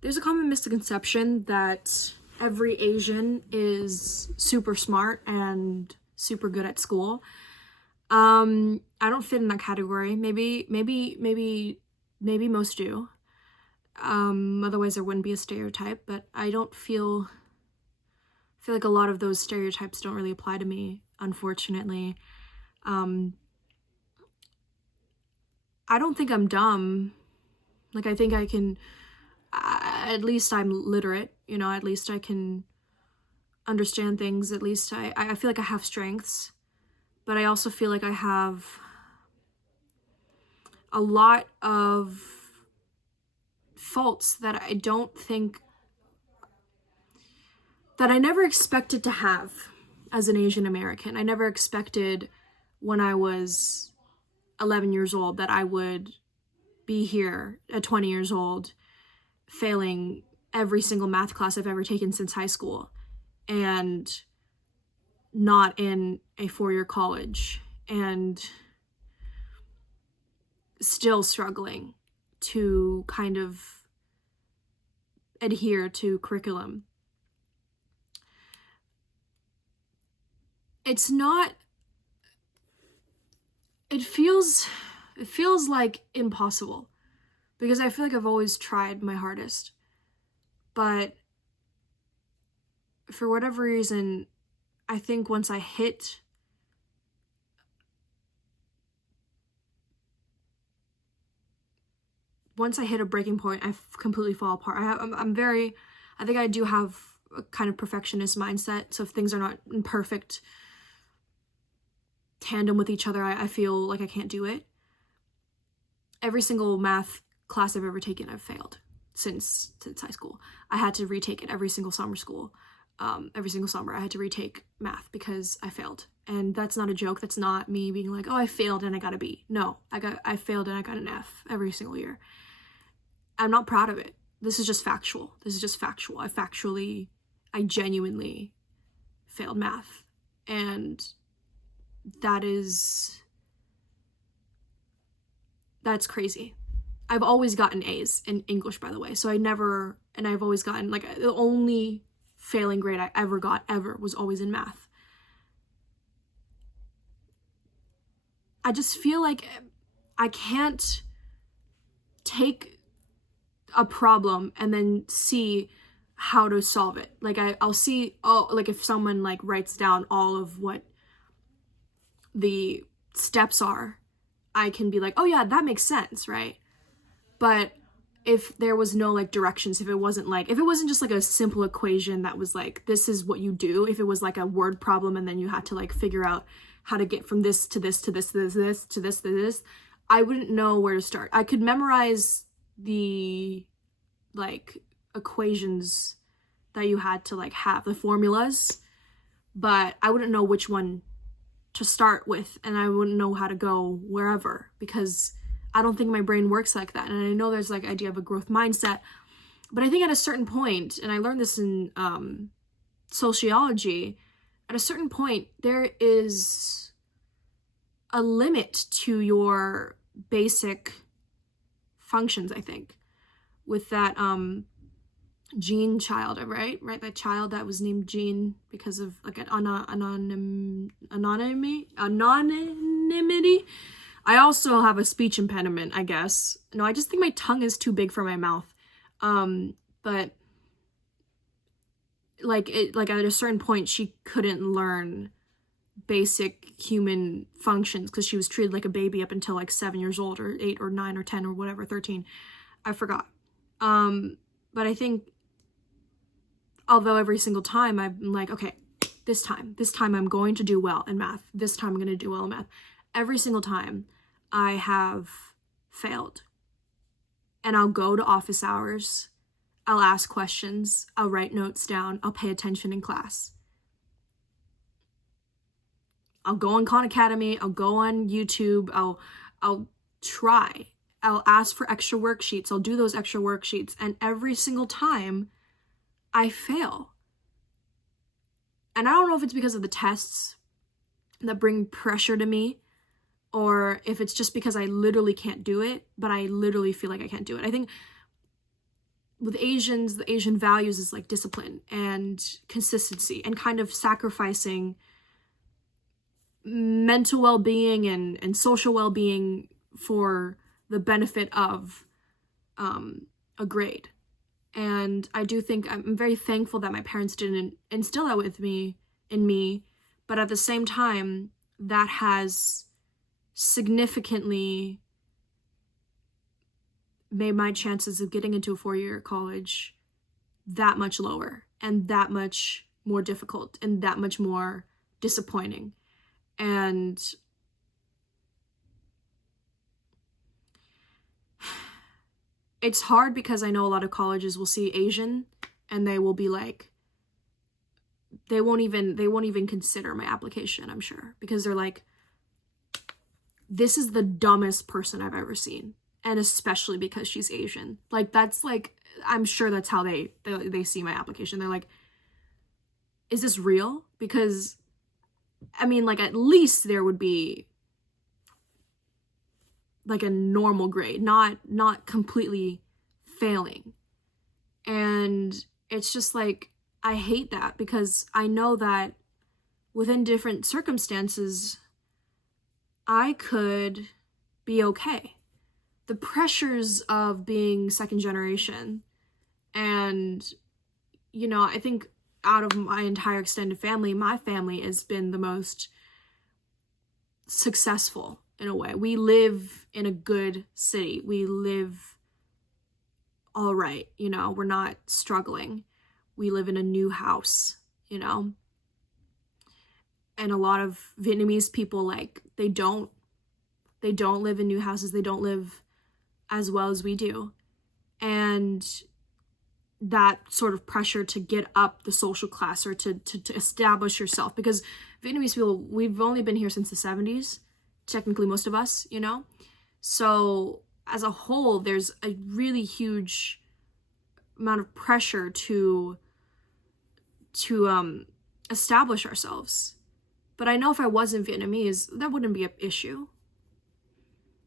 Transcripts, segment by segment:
There's a common misconception that every Asian is super smart and super good at school. I don't fit in that category. Maybe most do. Otherwise there wouldn't be a stereotype, but I don't feel like a lot of those stereotypes don't really apply to me, unfortunately. I don't think I'm dumb. Like, I think I can, at least I'm literate, you know, at least I can understand things, at least I feel like I have strengths, but I also feel like I have a lot of faults that I don't think, that I never expected to have as an Asian American. I never expected when I was 11 years old that I would be here at 20 years old, failing every single math class I've ever taken since high school, and not in a 4-year college, and still struggling to kind of adhere to curriculum. It feels like impossible, because I feel like I've always tried my hardest, but for whatever reason, I think once I hit a breaking point, I completely fall apart. I think I do have a kind of perfectionist mindset, so if things are not in perfect tandem with each other, I feel like I can't do it. Every single math class I've ever taken, I've failed since high school. I had to retake it every single summer school. Every single summer I had to retake math because I failed. And that's not a joke. That's not me being like, oh, I failed and I got a B. No, I failed and I got an F every single year. I'm not proud of it. This is just factual. I genuinely failed math. And that's crazy. I've always gotten A's in English, by the way. So I've always gotten, like, the only failing grade I ever got was always in math. I just feel like I can't take a problem and then see how to solve it. Like, I'll see, like, if someone, like, writes down all of what the steps are, I can be like, oh yeah, that makes sense, right? But if there was no, like, directions, if it wasn't just like a simple equation that was like, this is what you do, if it was like a word problem and then you had to, like, figure out how to get from this to this to this to this to this to this, I wouldn't know where to start. I could memorize the, like, equations that you had to, like, have, the formulas, but I wouldn't know which one to start with, and I wouldn't know how to go wherever, because I don't think my brain works like that. And I know there's, like, idea of a growth mindset, but I think at a certain point, and I learned this in sociology, at a certain point there is a limit to your basic functions, I think, with that Gene child, right? That child that was named Gene because of, like, an anonymity. I also have a speech impediment, I guess. No, I just think my tongue is too big for my mouth. But like at a certain point, she couldn't learn basic human functions because she was treated like a baby up until, like, 7 years old, or 8 or 9 or 10 or whatever, 13. I forgot. But I think, although every single time I'm like, okay, this time I'm going to do well in math. This time I'm going to do well in math. Every single time I have failed. And I'll go to office hours. I'll ask questions. I'll write notes down. I'll pay attention in class. I'll go on Khan Academy. I'll go on YouTube. I'll try. I'll ask for extra worksheets. I'll do those extra worksheets. And every single time I fail. And I don't know if it's because of the tests that bring pressure to me, or if it's just because I literally can't do it, but I literally feel like I can't do it. I think with Asians, the Asian values is like discipline and consistency and kind of sacrificing mental well-being and social well-being for the benefit of a grade. And I do think I'm very thankful that my parents didn't instill that in me, but at the same time, that has significantly made my chances of getting into a four-year college that much lower and that much more difficult and that much more disappointing. And it's hard because I know a lot of colleges will see Asian and they will be like, they won't even consider my application, I'm sure, because they're like, this is the dumbest person I've ever seen. And especially because she's Asian. Like, that's like, I'm sure that's how they see my application. They're like, is this real? Because, I mean, like, at least there would be like a normal grade, not completely failing. And it's just like, I hate that because I know that within different circumstances, I could be okay. The pressures of being second generation and, you know, I think out of my entire extended family, my family has been the most successful in a way. We live in a good city. We live all right, you know, we're not struggling. We live in a new house, you know. And a lot of Vietnamese people, like, they don't live in new houses. They don't live as well as we do. And that sort of pressure to get up the social class or to establish yourself, because Vietnamese people, we've only been here since the 70s, technically most of us, you know. So as a whole, there's a really huge amount of pressure to establish ourselves. But I know if I wasn't Vietnamese, that wouldn't be an issue.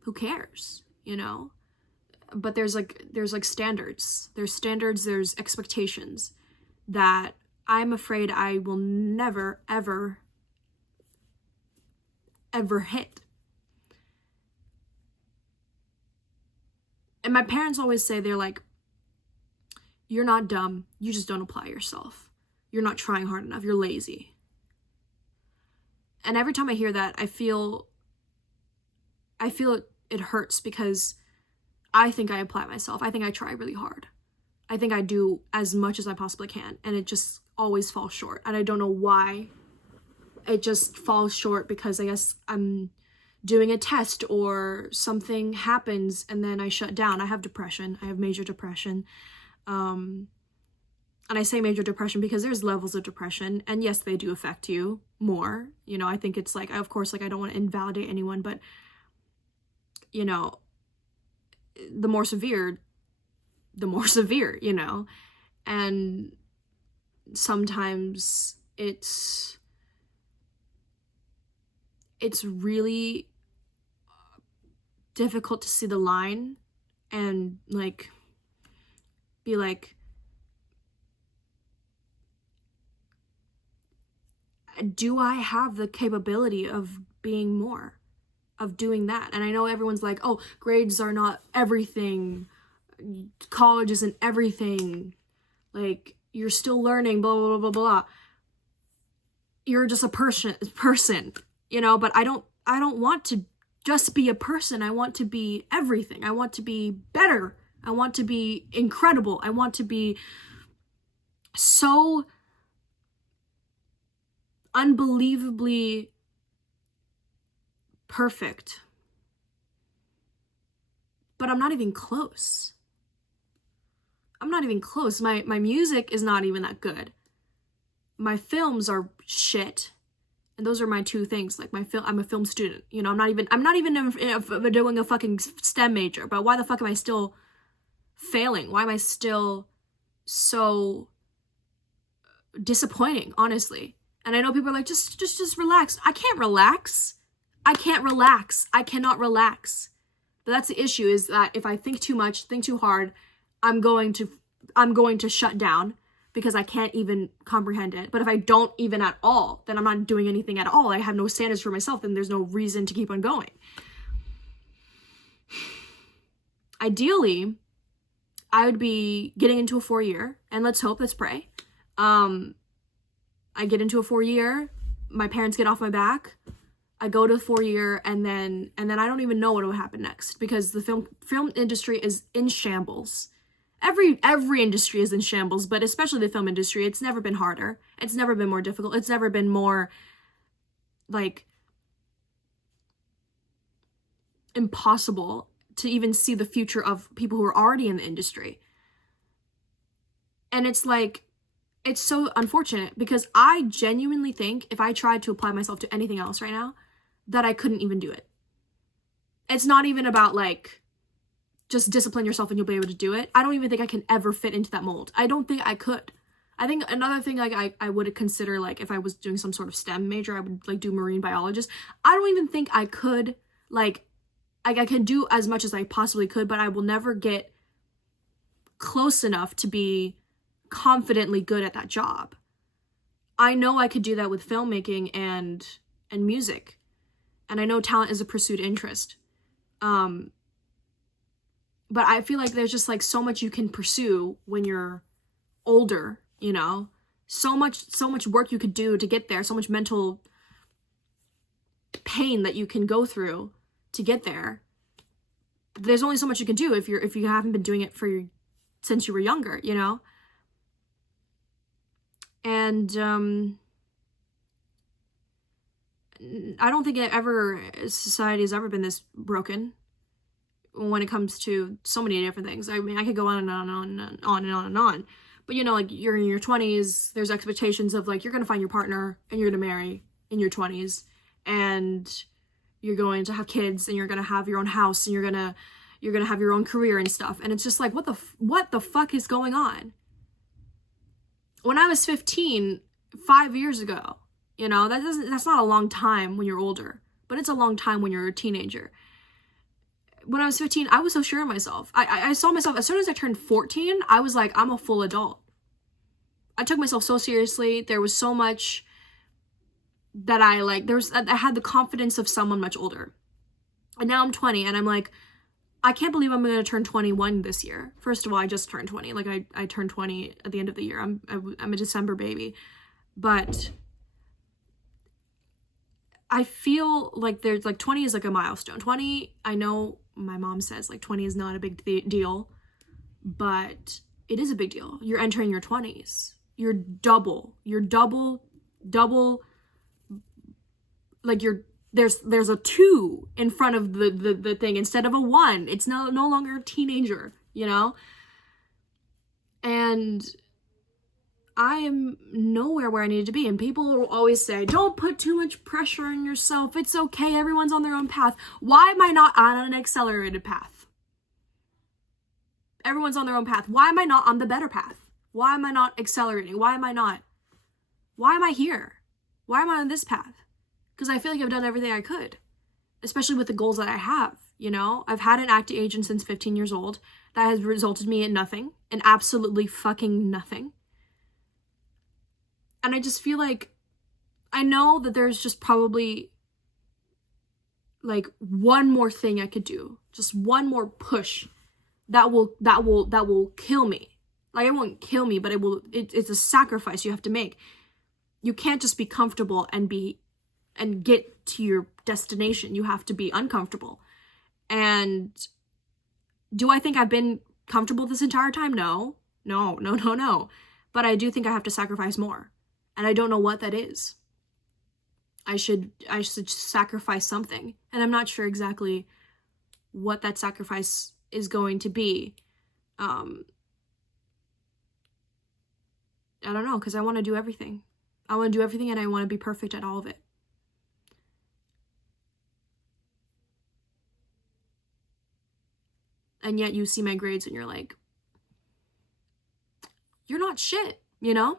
Who cares, you know? But there's standards. There's standards, there's expectations that I'm afraid I will never, ever, ever hit. And my parents always say, they're like, you're not dumb, you just don't apply yourself. You're not trying hard enough, you're lazy. And every time I hear that, I feel it hurts because I think I apply myself. I think I try really hard. I think I do as much as I possibly can, and it just always falls short. And I don't know why. It just falls short because I guess I'm doing a test or something happens and then I shut down. I have depression. I have major depression. And I say major depression because there's levels of depression, and yes, they do affect you more. You know, I think it's like, of course, like, I don't want to invalidate anyone, but, you know, the more severe, you know. And sometimes it's really difficult to see the line and, like, be like, do I have the capability of being more, of doing that? And I know everyone's like, oh, grades are not everything, college isn't everything, like, you're still learning, blah, blah, blah, blah, blah. You're just a person, you know. But I don't want to just be a person. I want to be everything. I want to be better. I want to be incredible. I want to be so unbelievably perfect. But I'm not even close. My music is not even that good. My films are shit. And those are my two things. Like, I'm a film student. You know, I'm not even doing a fucking STEM major. But why the fuck am I still failing? Why am I still so disappointing, honestly? And I know people are like, just relax. I can't relax. I cannot relax. But that's the issue, is that if I think too much, think too hard, I'm going to I'm going to shut down because I can't even comprehend it. But if I don't even at all, then I'm not doing anything at all. I have no standards for myself, then there's no reason to keep on going. Ideally, I would be getting into a 4-year, and let's pray. I get into a 4-year, my parents get off my back, I go to the 4-year, and then I don't even know what will happen next, because the film industry is in shambles. Every industry is in shambles, but especially the film industry. It's never been harder. It's never been more difficult. It's never been more, like, impossible to even see the future of people who are already in the industry. And it's like, it's so unfortunate, because I genuinely think if I tried to apply myself to anything else right now, that I couldn't even do it. It's not even about, like, just discipline yourself and you'll be able to do it. I don't even think I can ever fit into that mold. I don't think I could. I think another thing, like, I would consider, like, if I was doing some sort of STEM major, I would, like, do marine biologist. I don't even think I could, like, I can do as much as I possibly could, but I will never get close enough to be confidently good at that job. I know I could do that with filmmaking and music. And I know talent is a pursued interest. But I feel like there's just, like, so much you can pursue when you're older, you know? So much work you could do to get there, so much mental pain that you can go through to get there. There's only so much you can do if you haven't been doing it since you were younger, you know? And I don't think society has ever been this broken when it comes to so many different things. I mean, I could go on and on and on and on and on. But, you know, like, you're in your 20s, there's expectations of, like, you're going to find your partner and you're going to marry in your 20s, and you're going to have kids, and you're going to have your own house, and you're going to have your own career and stuff. And it's just like, what the fuck is going on? When I was 15, 5 years ago, you know, that's not a long time when you're older, but it's a long time when you're a teenager. When I was 15, I was so sure of myself. I saw myself, as soon as I turned 14, I was like, I'm a full adult. I took myself so seriously. There was so much that I had the confidence of someone much older. And now I'm 20, and I'm like, I can't believe I'm going to turn 21 this year. First of all, I just turned 20. Like, I turned 20 at the end of the year. I'm a December baby. But I feel like there's, like, 20 is like a milestone. 20, I know my mom says, like, 20 is not a big deal, but it is a big deal. You're entering your 20s. You're double, like, there's a 2 in front of the thing instead of a 1. It's no longer a teenager, you know? And I am nowhere where I need to be. And people will always say, don't put too much pressure on yourself. It's okay. Everyone's on their own path. Why am I not on an accelerated path? Everyone's on their own path. Why am I not on the better path? Why am I not accelerating? Why am I here? Why am I on this path? Because I feel like I've done everything I could, especially with the goals that I have, you know? I've had an acting agent since 15 years old. That has resulted me in nothing, in absolutely fucking nothing. And I just feel like, I know that there's just probably, like, one more thing I could do, just one more push that will kill me. Like, it won't kill me, but it's a sacrifice you have to make. You can't just be comfortable and get to your destination. You have to be uncomfortable. And do I think I've been comfortable this entire time? No. But I do think I have to sacrifice more. And I don't know what that is. I should sacrifice something. And I'm not sure exactly what that sacrifice is going to be. I don't know, because I want to do everything. I want to do everything, and I want to be perfect at all of it. And yet you see my grades and you're like, you're not shit, you know?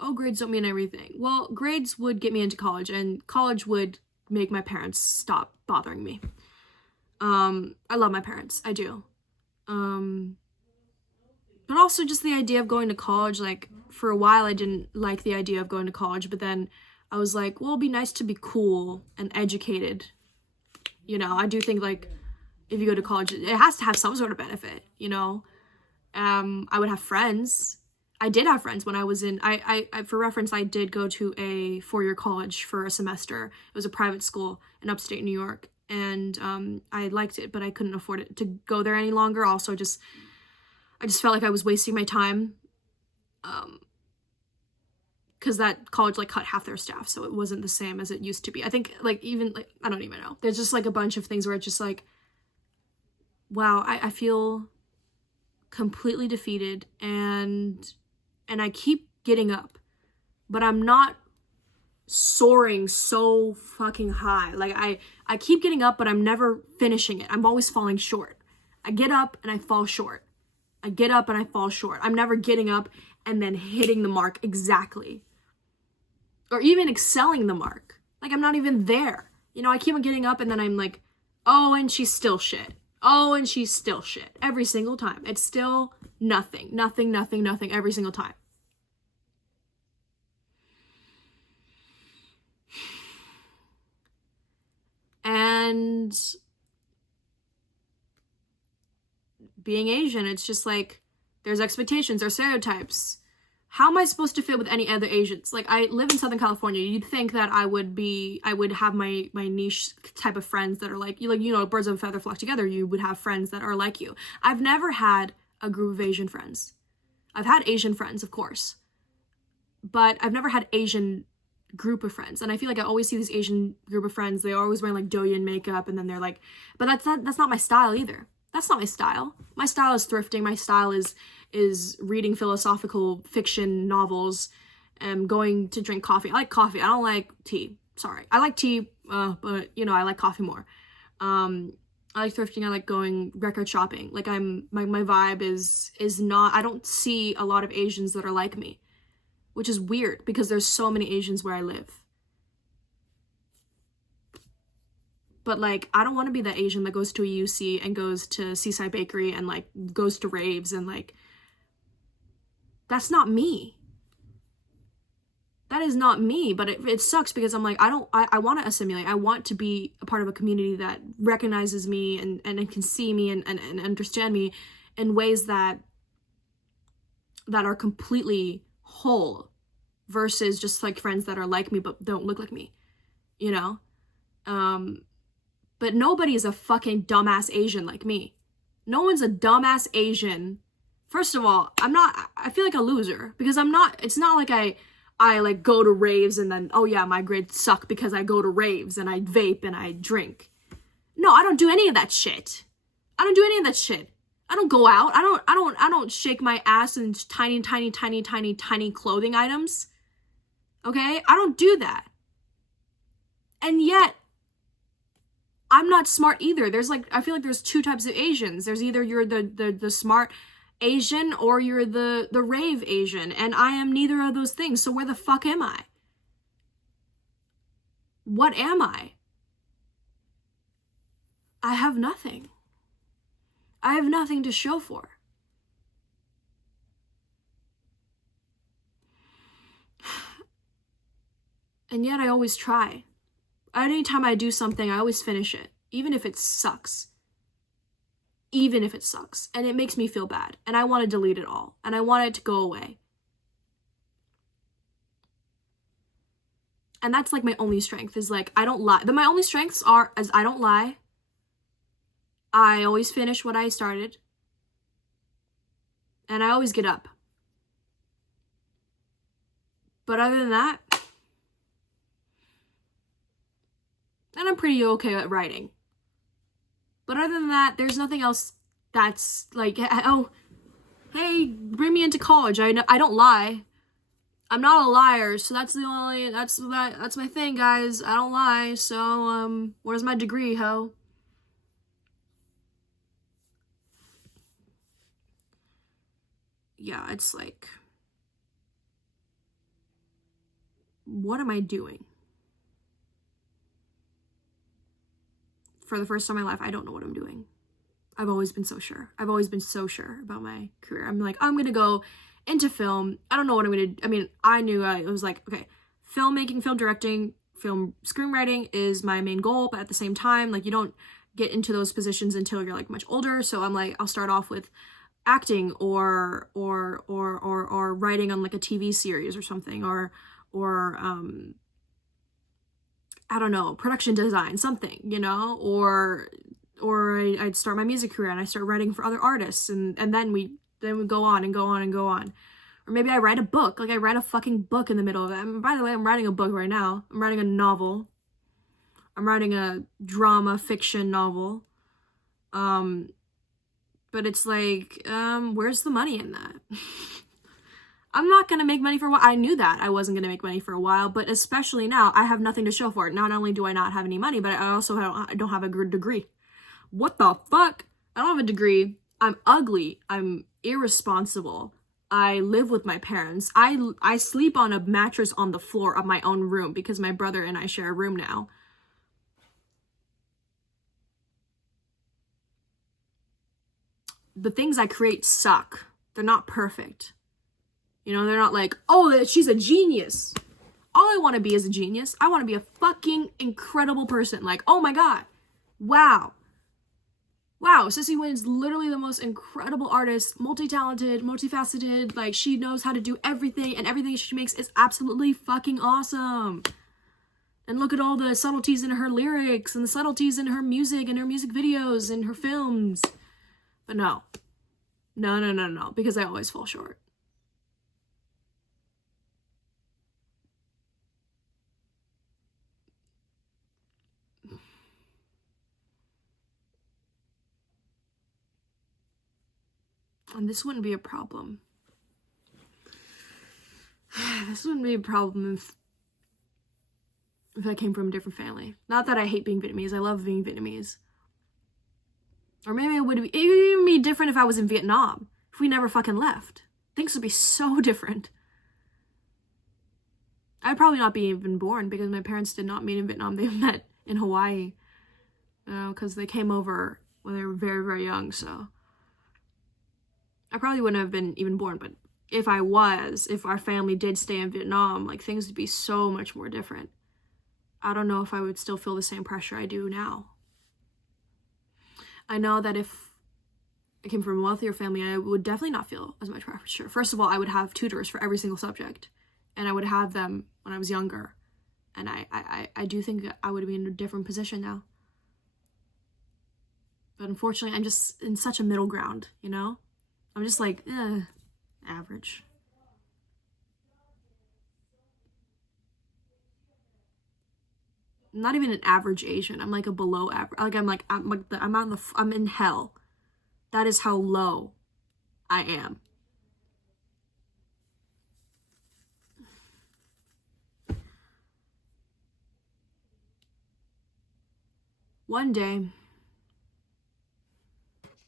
Oh, grades don't mean everything. Well, grades would get me into college, and college would make my parents stop bothering me. I love my parents. I do. also just the idea of going to college. Like, for a while, I didn't like the idea of going to college, but then I was like, well, it'd be nice to be cool and educated. You know, I do think, like, if you go to college, it has to have some sort of benefit, you know? I would have friends. I did have friends when I was in, for reference, I did go to a 4-year college for a semester. It was a private school in upstate New York, and I liked it, but I couldn't afford it to go there any longer. Also, I just felt like I was wasting my time, because that college, like, cut half their staff, so it wasn't the same as it used to be. I think, like, even, like, I don't even know. There's just, like, a bunch of things where it's just, like, wow, I feel completely defeated, and I keep getting up, but I'm not soaring so fucking high. Like, I keep getting up, but I'm never finishing it. I'm always falling short. I get up and I fall short. I get up and I fall short. I'm never getting up and then hitting the mark exactly, or even excelling the mark. Like, I'm not even there. You know, I keep on getting up and then I'm like, oh, and she's still shit. Oh, and she's still shit. Every single time. It's still nothing every single time. And being Asian, it's just like, there's expectations, there's stereotypes. How am I supposed to fit with any other Asians? Like, I live in Southern California. You'd think that I would have my niche type of friends that are like, you know, birds of a feather flock together. You would have friends that are like you. I've never had a group of Asian friends. I've had Asian friends, of course, but I've never had Asian group of friends. And I feel like I always see this Asian group of friends. They're always wearing, like, Douyin makeup, and then they're like, but that's not my style either. That's not my style. My style is thrifting. My style is reading philosophical fiction novels and going to drink coffee. I like coffee. I don't like tea. Sorry. I like tea, but, you know, I like coffee more. I like thrifting. I like going record shopping. Like, my vibe is not, I don't see a lot of Asians that are like me, which is weird because there's so many Asians where I live. But, like, I don't want to be that Asian that goes to a UC and goes to Seaside Bakery and, like, goes to raves and, like, that's not me. That is not me, but it sucks because I'm like, I want to assimilate. I want to be a part of a community that recognizes me and can see me and understand me in ways that are completely whole versus just, like, friends that are like me but don't look like me, you know? But nobody is a fucking dumbass Asian like me. No one's a dumbass Asian. First of all, I feel like a loser because I'm not, it's not like I like go to raves and then, oh yeah, my grades suck because I go to raves and I vape and I drink. No, I don't do any of that shit. I don't do any of that shit. I don't go out. I don't shake my ass in tiny clothing items. Okay? I don't do that. And yet, I'm not smart either. There's, like, I feel like there's two types of Asians. There's either you're the smart Asian or you're the rave Asian, and I am neither of those things. So where the fuck am I? What am I? I have nothing. I have nothing to show for. And yet I always try. Anytime I do something, I always finish it, even if it sucks. Even if it sucks. And it makes me feel bad. And I want to delete it all. And I want it to go away. And that's, like, my only strength is, like, I don't lie. But my only strengths are, as I don't lie. I always finish what I started. And I always get up. But other than that, and I'm pretty okay at writing. But other than that, there's nothing else that's like, oh, hey, bring me into college. I don't lie. I'm not a liar, so that's my thing, guys. I don't lie. So, where's my degree, ho? Yeah, it's like, what am I doing? For the first time in my life, I don't know what I'm doing. I've always been so sure. I've always been so sure about my career. I'm like, I'm gonna go into film. I don't know what I'm gonna do. I mean, I knew it was like, okay, filmmaking, film directing, film screenwriting is my main goal, but at the same time, like, you don't get into those positions until you're like much older. So I'm like, I'll start off with acting or writing on like a TV series or something, or I don't know, production design, something, you know, or I'd start my music career and I start writing for other artists, and then we go on and go on and go on. Or maybe I write a book, like I write a fucking book in the middle of it. And by the way, I'm writing a book right now. I'm writing a novel. I'm writing a drama fiction novel. But it's like, where's the money in that? I'm not gonna make money for a while. I knew that I wasn't gonna make money for a while, but especially now, I have nothing to show for it. Not only do I not have any money, but I also don't have a good degree. What the fuck? I don't have a degree. I'm ugly. I'm irresponsible. I live with my parents. I sleep on a mattress on the floor of my own room because my brother and I share a room now. The things I create suck. They're not perfect. You know, they're not like, oh, she's a genius. All I want to be is a genius. I want to be a fucking incredible person. Like, oh my God. Wow. Wow, Sissy Wynn's literally the most incredible artist, multi-talented, multifaceted. Like, she knows how to do everything, and everything she makes is absolutely fucking awesome. And look at all the subtleties in her lyrics, and the subtleties in her music, and her music videos, and her films. But no. No, because I always fall short. And this wouldn't be a problem. This wouldn't be a problem if I came from a different family. Not that I hate being Vietnamese. I love being Vietnamese. Or maybe it would even be different if I was in Vietnam. If we never fucking left. Things would be so different. I'd probably not be even born because my parents did not meet in Vietnam. They met in Hawaii. Because they came over when they were very, very young, so I probably wouldn't have been even born. But if our family did stay in Vietnam, like, things would be so much more different. I don't know if I would still feel the same pressure I do now. I know that if I came from a wealthier family, I would definitely not feel as much pressure. First of all, I would have tutors for every single subject, and I would have them when I was younger. And I do think that I would be in a different position now. But unfortunately, I'm just in such a middle ground, you know? I'm just like, average. I'm not even an average Asian. I'm like a below average. I'm in hell. That is how low I am. One day,